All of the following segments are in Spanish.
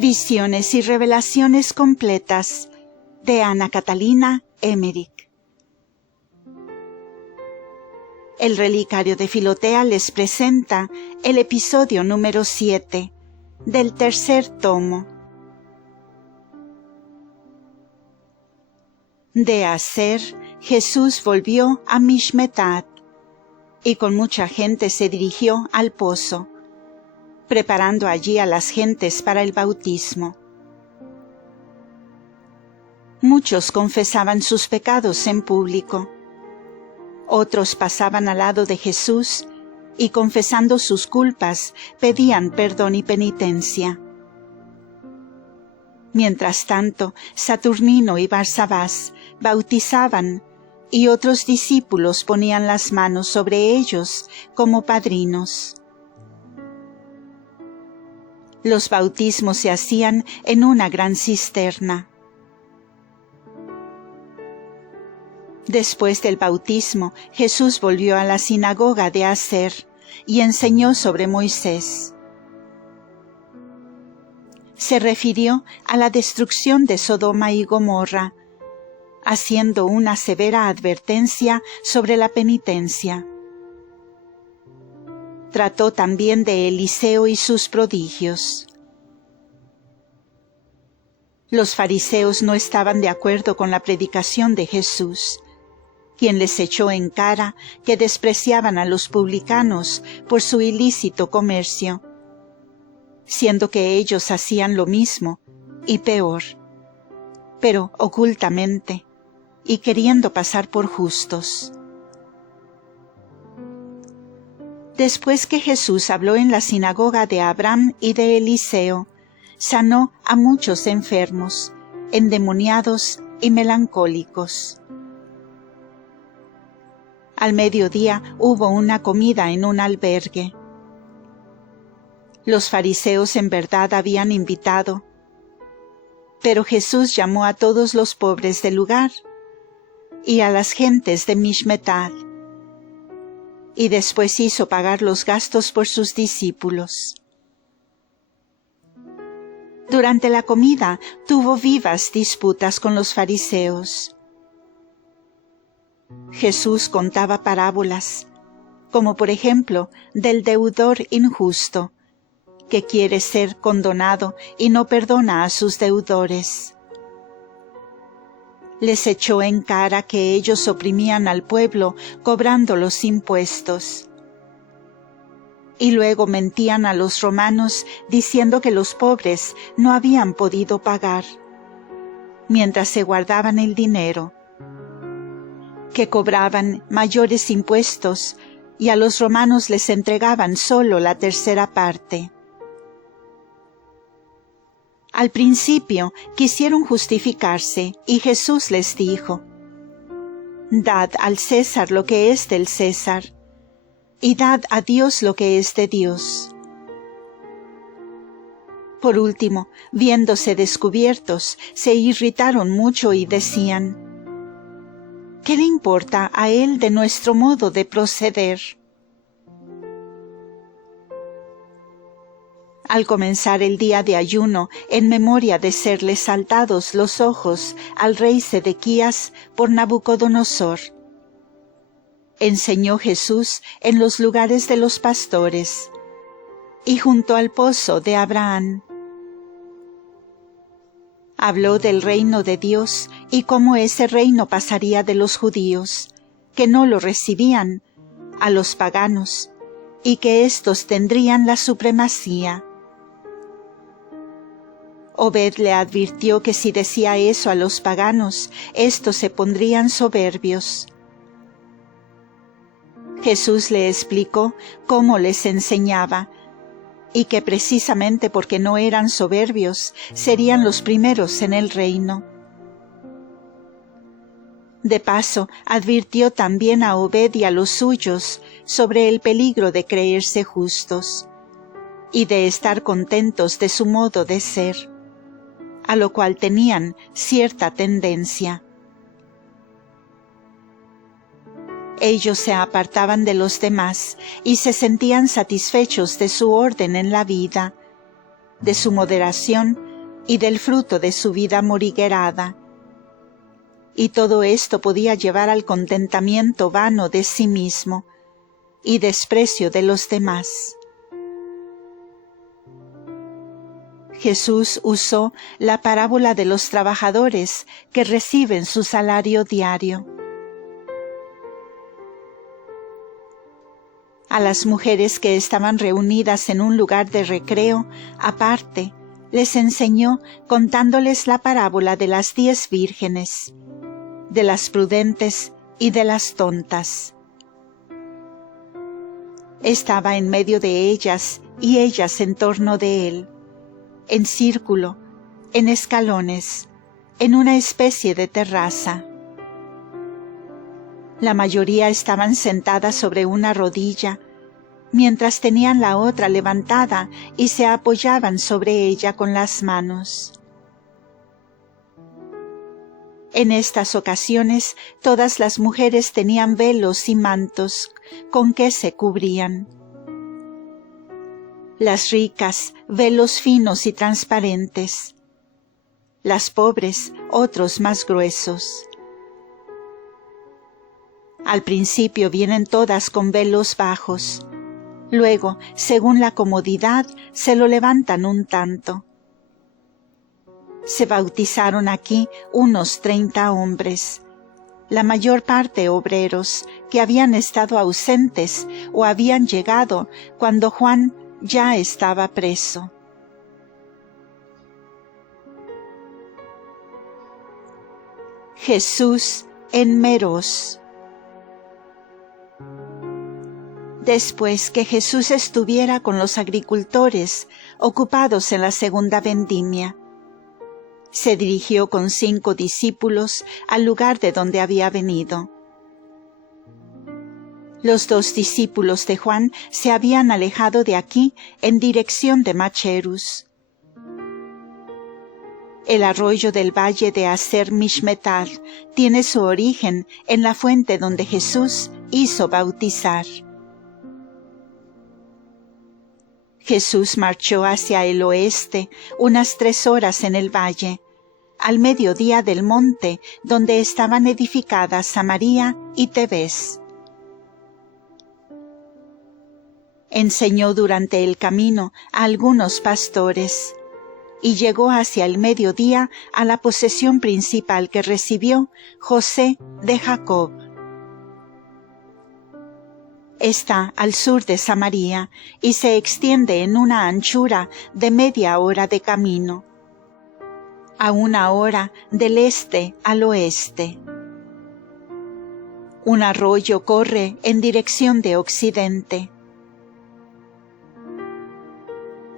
Visiones y revelaciones completas de Ana Catalina Emmerich. El Relicario de Filotea les presenta el episodio número 7 del tercer tomo. De Aser, Jesús volvió a Mishmetat y con mucha gente se dirigió al pozo, preparando allí a las gentes para el bautismo. Muchos confesaban sus pecados en público. Otros pasaban al lado de Jesús y, confesando sus culpas, pedían perdón y penitencia. Mientras tanto, Saturnino y Barsabás bautizaban y otros discípulos ponían las manos sobre ellos como padrinos. Los bautismos se hacían en una gran cisterna. Después del bautismo, Jesús volvió a la sinagoga de Aser y enseñó sobre Moisés. Se refirió a la destrucción de Sodoma y Gomorra, haciendo una severa advertencia sobre la penitencia. Trató también de Eliseo y sus prodigios. Los fariseos no estaban de acuerdo con la predicación de Jesús, quien les echó en cara que despreciaban a los publicanos por su ilícito comercio, siendo que ellos hacían lo mismo y peor, pero ocultamente y queriendo pasar por justos. Después que Jesús habló en la sinagoga de Abraham y de Eliseo, sanó a muchos enfermos, endemoniados y melancólicos. Al mediodía hubo una comida en un albergue. Los fariseos en verdad habían invitado, pero Jesús llamó a todos los pobres del lugar y a las gentes de Mishmetat, y después hizo pagar los gastos por sus discípulos. Durante la comida tuvo vivas disputas con los fariseos. Jesús contaba parábolas, como por ejemplo del deudor injusto, que quiere ser condonado y no perdona a sus deudores. Les echó en cara que ellos oprimían al pueblo cobrando los impuestos. Y luego mentían a los romanos diciendo que los pobres no habían podido pagar, mientras se guardaban el dinero, que cobraban mayores impuestos y a los romanos les entregaban solo la tercera parte. Al principio quisieron justificarse y Jesús les dijo: «Dad al César lo que es del César, y dad a Dios lo que es de Dios». Por último, viéndose descubiertos, se irritaron mucho y decían: «¿Qué le importa a él de nuestro modo de proceder?». Al comenzar el día de ayuno, en memoria de serles saltados los ojos al rey Sedequías por Nabucodonosor, enseñó Jesús en los lugares de los pastores y junto al pozo de Abraham. Habló del reino de Dios y cómo ese reino pasaría de los judíos, que no lo recibían, a los paganos, y que éstos tendrían la supremacía. Obed le advirtió que si decía eso a los paganos, éstos se pondrían soberbios. Jesús le explicó cómo les enseñaba, y que precisamente porque no eran soberbios, serían los primeros en el reino. De paso, advirtió también a Obed y a los suyos sobre el peligro de creerse justos, y de estar contentos de su modo de ser, a lo cual tenían cierta tendencia. Ellos se apartaban de los demás y se sentían satisfechos de su orden en la vida, de su moderación y del fruto de su vida morigerada. Y todo esto podía llevar al contentamiento vano de sí mismo y desprecio de los demás. Jesús usó la parábola de los trabajadores que reciben su salario diario. A las mujeres que estaban reunidas en un lugar de recreo aparte, les enseñó contándoles la parábola de las 10 vírgenes, de las prudentes y de las tontas. Estaba en medio de ellas y ellas en torno de él, en círculo, en escalones, en una especie de terraza. La mayoría estaban sentadas sobre una rodilla, mientras tenían la otra levantada y se apoyaban sobre ella con las manos. En estas ocasiones todas las mujeres tenían velos y mantos con que se cubrían. Las ricas, velos finos y transparentes. Las pobres, otros más gruesos. Al principio vienen todas con velos bajos. Luego, según la comodidad, se lo levantan un tanto. Se bautizaron aquí unos 30 hombres, la mayor parte obreros, que habían estado ausentes o habían llegado cuando Juan ya estaba preso. Jesús en Meroz. Después que Jesús estuviera con los agricultores ocupados en la segunda vendimia, se dirigió con 5 discípulos al lugar de donde había venido. Los 2 discípulos de Juan se habían alejado de aquí en dirección de Macherus. El arroyo del valle de Aser Mishmetar tiene su origen en la fuente donde Jesús hizo bautizar. Jesús marchó hacia el oeste unas 3 horas en el valle, al mediodía del monte donde estaban edificadas Samaria y Tebes. Enseñó durante el camino a algunos pastores y llegó hacia el mediodía a la posesión principal que recibió José de Jacob. Está al sur de Samaria y se extiende en una anchura de media hora de camino, a 1 hora del este al oeste. Un arroyo corre en dirección de occidente.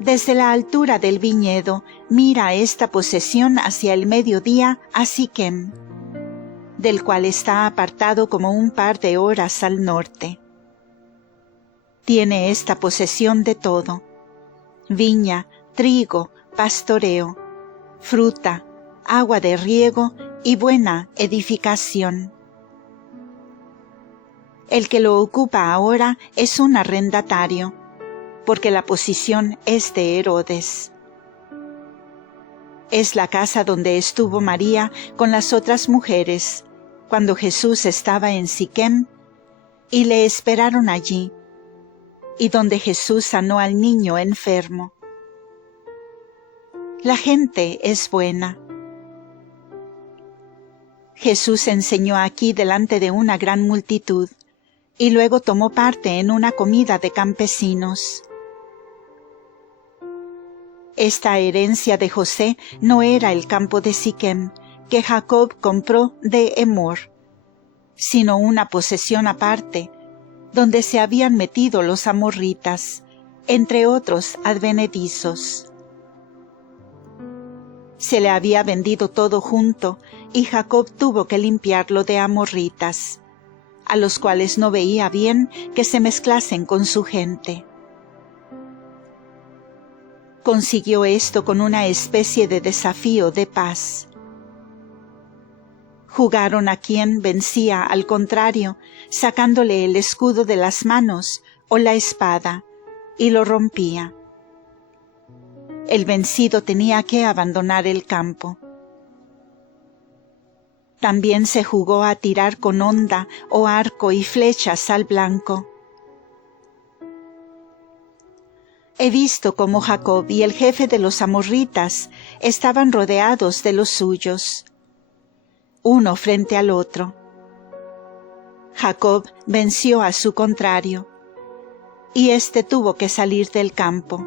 Desde la altura del viñedo mira esta posesión hacia el mediodía a Siquem, del cual está apartado como un par de horas al norte. Tiene esta posesión de todo: viña, trigo, pastoreo, fruta, agua de riego y buena edificación. El que lo ocupa ahora es un arrendatario, porque la posesión es de Herodes. Es la casa donde estuvo María con las otras mujeres, cuando Jesús estaba en Siquem, y le esperaron allí, y donde Jesús sanó al niño enfermo. La gente es buena. Jesús enseñó aquí delante de una gran multitud, y luego tomó parte en una comida de campesinos. Esta herencia de José no era el campo de Siquem, que Jacob compró de Emor, sino una posesión aparte, donde se habían metido los amorritas, entre otros advenedizos. Se le había vendido todo junto, y Jacob tuvo que limpiarlo de amorritas, a los cuales no veía bien que se mezclasen con su gente. Consiguió esto con una especie de desafío de paz. Jugaron a quien vencía al contrario, sacándole el escudo de las manos o la espada, y lo rompía. El vencido tenía que abandonar el campo. También se jugó a tirar con honda o arco y flechas al blanco. He visto cómo Jacob y el jefe de los amorritas estaban rodeados de los suyos, uno frente al otro. Jacob venció a su contrario, y éste tuvo que salir del campo.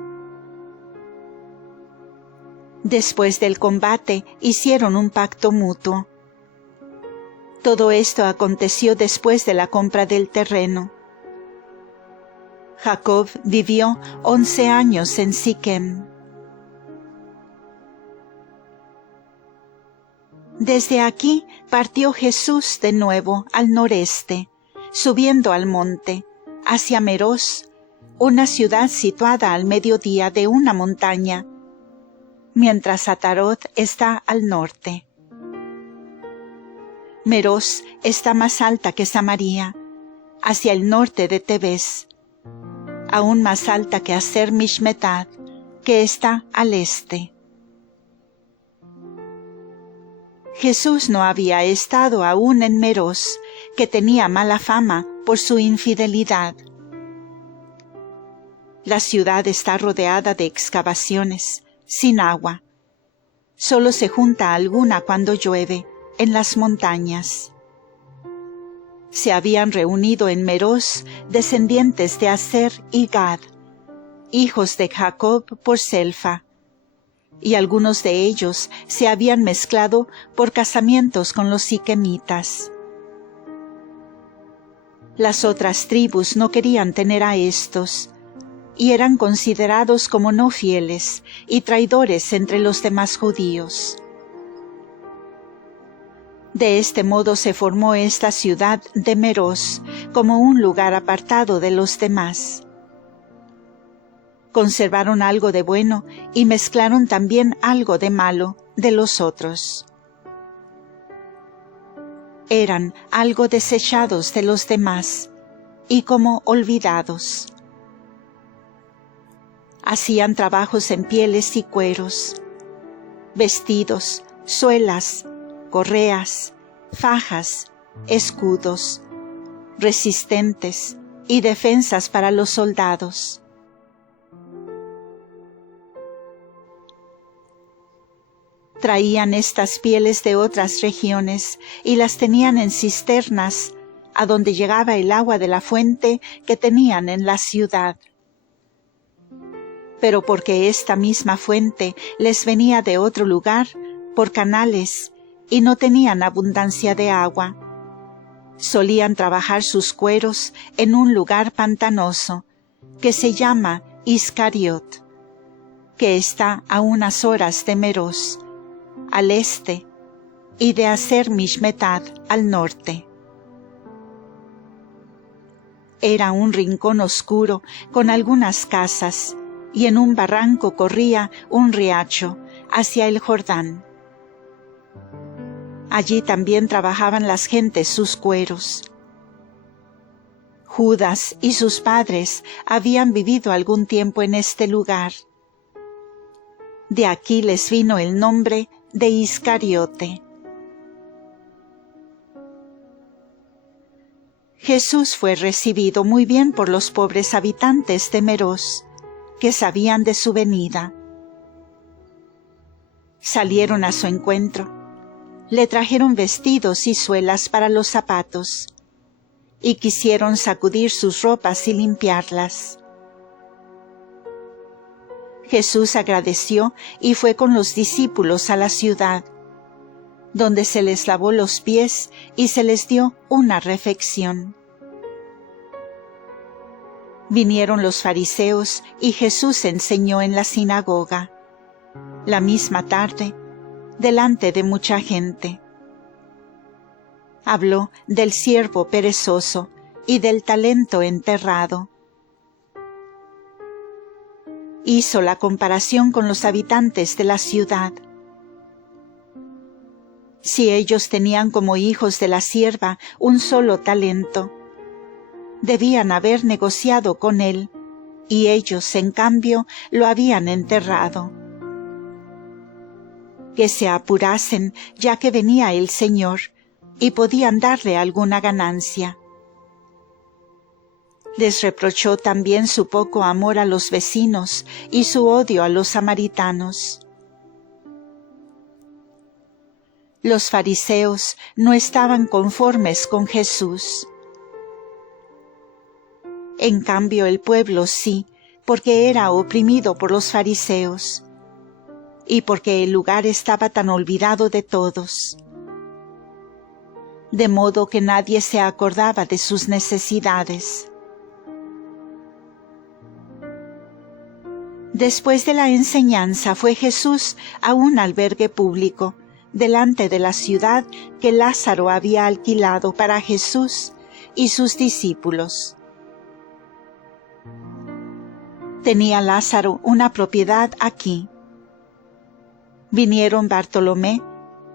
Después del combate hicieron un pacto mutuo. Todo esto aconteció después de la compra del terreno. Jacob vivió 11 años en Siquem. Desde aquí partió Jesús de nuevo al noreste, subiendo al monte, hacia Meroz, una ciudad situada al mediodía de una montaña, mientras Atarot está al norte. Meroz está más alta que Samaria, hacia el norte de Tebes, aún más alta que Haser Mishmetad, que está al este. Jesús no había estado aún en Meroz, que tenía mala fama por su infidelidad. La ciudad está rodeada de excavaciones, sin agua. Solo se junta alguna cuando llueve, en las montañas. Se habían reunido en Meroz descendientes de Aser y Gad, hijos de Jacob por Selfa, y algunos de ellos se habían mezclado por casamientos con los siquemitas. Las otras tribus no querían tener a estos, y eran considerados como no fieles y traidores entre los demás judíos. De este modo se formó esta ciudad de Meroz como un lugar apartado de los demás. Conservaron algo de bueno y mezclaron también algo de malo de los otros. Eran algo desechados de los demás y como olvidados. Hacían trabajos en pieles y cueros, vestidos, suelas, correas, fajas, escudos, resistentes y defensas para los soldados. Traían estas pieles de otras regiones y las tenían en cisternas, a donde llegaba el agua de la fuente que tenían en la ciudad. Pero porque esta misma fuente les venía de otro lugar, por canales, y no tenían abundancia de agua, solían trabajar sus cueros en un lugar pantanoso, que se llama Iscariot, que está a unas horas de Meroz, al este, y de Haser Mishmetad al norte. Era un rincón oscuro con algunas casas, y en un barranco corría un riacho hacia el Jordán. Allí también trabajaban las gentes sus cueros. Judas y sus padres habían vivido algún tiempo en este lugar. De aquí les vino el nombre de Iscariote. Jesús fue recibido muy bien por los pobres habitantes de Meroz, que sabían de su venida. Salieron a su encuentro. Le trajeron vestidos y suelas para los zapatos, y quisieron sacudir sus ropas y limpiarlas. Jesús agradeció y fue con los discípulos a la ciudad, donde se les lavó los pies y se les dio una refección. Vinieron los fariseos y Jesús enseñó en la sinagoga, la misma tarde, delante de mucha gente. Habló del siervo perezoso y del talento enterrado. Hizo la comparación con los habitantes de la ciudad. Si ellos tenían como hijos de la sierva un solo talento, debían haber negociado con él, y ellos, en cambio, lo habían enterrado. que se apurasen, ya que venía el Señor, y podían darle alguna ganancia. Les reprochó también su poco amor a los vecinos y su odio a los samaritanos. Los fariseos no estaban conformes con Jesús. En cambio el pueblo sí, porque era oprimido por los fariseos, y porque el lugar estaba tan olvidado de todos, de modo que nadie se acordaba de sus necesidades. Después de la enseñanza fue Jesús a un albergue público, delante de la ciudad que Lázaro había alquilado para Jesús y sus discípulos. Tenía Lázaro una propiedad aquí. Vinieron Bartolomé,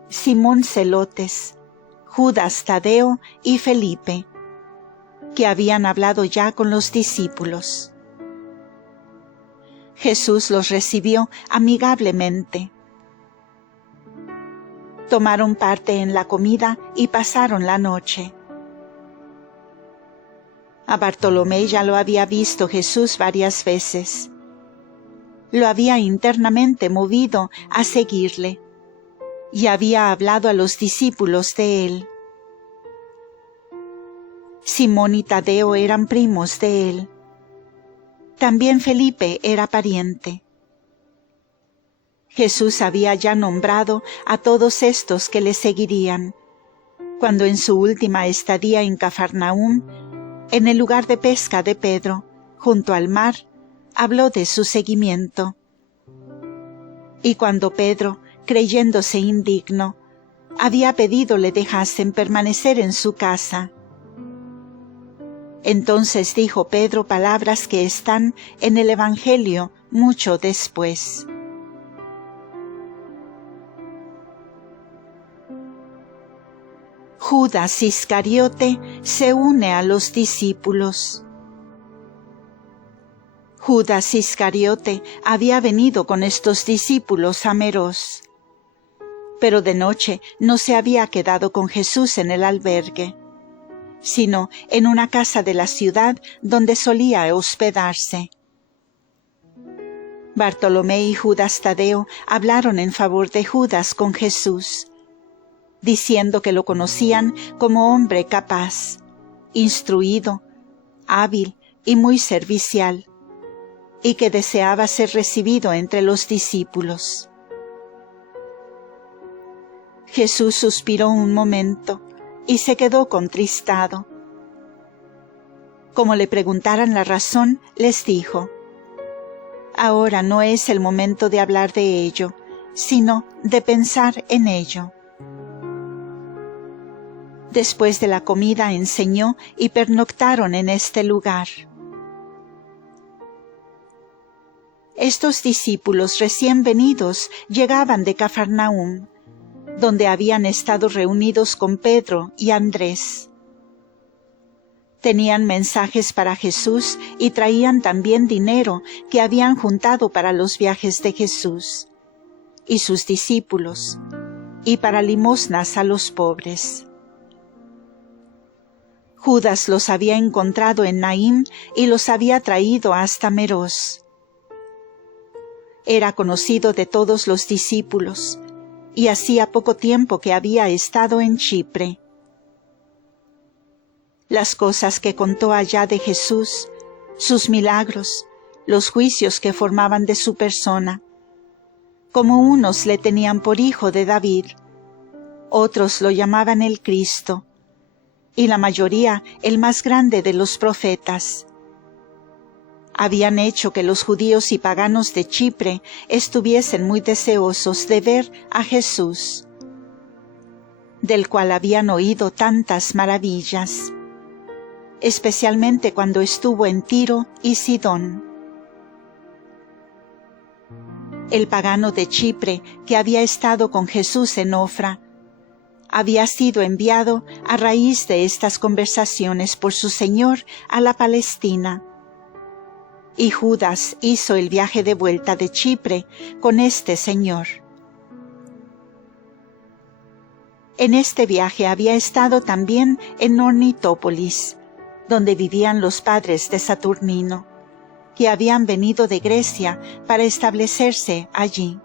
Simón Celotes, Judas Tadeo y Felipe, que habían hablado ya con los discípulos. Jesús los recibió amigablemente. Tomaron parte en la comida y pasaron la noche. A Bartolomé ya lo había visto Jesús varias veces. Lo había internamente movido a seguirle, y había hablado a los discípulos de él. Simón y Tadeo eran primos de él. También Felipe era pariente. Jesús había ya nombrado a todos estos que le seguirían, cuando en su última estadía en Cafarnaúm, en el lugar de pesca de Pedro, junto al mar, habló de su seguimiento. Y cuando Pedro, creyéndose indigno, había pedido le dejasen permanecer en su casa, entonces dijo Pedro palabras que están en el Evangelio mucho después. Judas Iscariote se une a los discípulos. Judas Iscariote había venido con estos discípulos a Meros, pero de noche no se había quedado con Jesús en el albergue, sino en una casa de la ciudad donde solía hospedarse. Bartolomé y Judas Tadeo hablaron en favor de Judas con Jesús, diciendo que lo conocían como hombre capaz, instruido, hábil y muy servicial, y que deseaba ser recibido entre los discípulos. Jesús suspiró un momento y se quedó contristado. Como le preguntaran la razón, les dijo: ahora no es el momento de hablar de ello, sino de pensar en ello. Después de la comida enseñó y pernoctaron en este lugar. Estos discípulos recién venidos llegaban de Cafarnaúm, donde habían estado reunidos con Pedro y Andrés. Tenían mensajes para Jesús y traían también dinero que habían juntado para los viajes de Jesús y sus discípulos, y para limosnas a los pobres. Judas los había encontrado en Naín y los había traído hasta Meros. Era conocido de todos los discípulos, y hacía poco tiempo que había estado en Chipre. Las cosas que contó allá de Jesús, sus milagros, los juicios que formaban de su persona, como unos le tenían por hijo de David, otros lo llamaban el Cristo, y la mayoría el más grande de los profetas. Habían hecho que los judíos y paganos de Chipre estuviesen muy deseosos de ver a Jesús, del cual habían oído tantas maravillas, especialmente cuando estuvo en Tiro y Sidón. El pagano de Chipre, que había estado con Jesús en Ofra, había sido enviado a raíz de estas conversaciones por su Señor a la Palestina. Y Judas hizo el viaje de vuelta de Chipre con este señor. En este viaje había estado también en Ornitópolis, donde vivían los padres de Saturnino, que habían venido de Grecia para establecerse allí.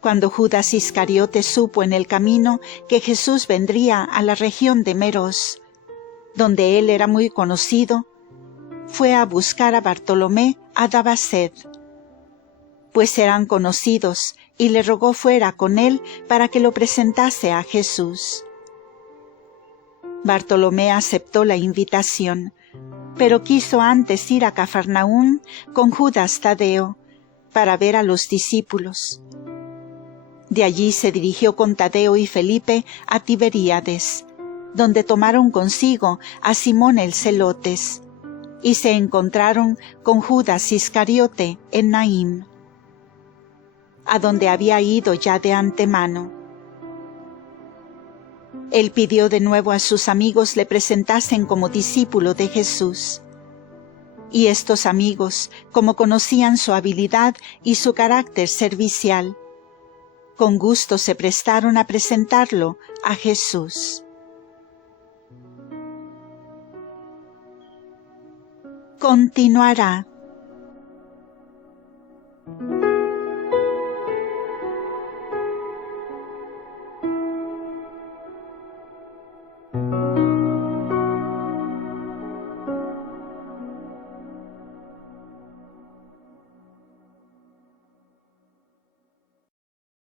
Cuando Judas Iscariote supo en el camino que Jesús vendría a la región de Meros, donde él era muy conocido, fue a buscar a Bartolomé a Dabased, pues eran conocidos, y le rogó fuera con él para que lo presentase a Jesús. Bartolomé aceptó la invitación, pero quiso antes ir a Cafarnaúm con Judas Tadeo para ver a los discípulos. De allí se dirigió con Tadeo y Felipe a Tiberíades, donde tomaron consigo a Simón el Celotes, y se encontraron con Judas Iscariote en Naín, a donde había ido ya de antemano. Él pidió de nuevo a sus amigos le presentasen como discípulo de Jesús. Y estos amigos, como conocían su habilidad y su carácter servicial, con gusto se prestaron a presentarlo a Jesús. Continuará.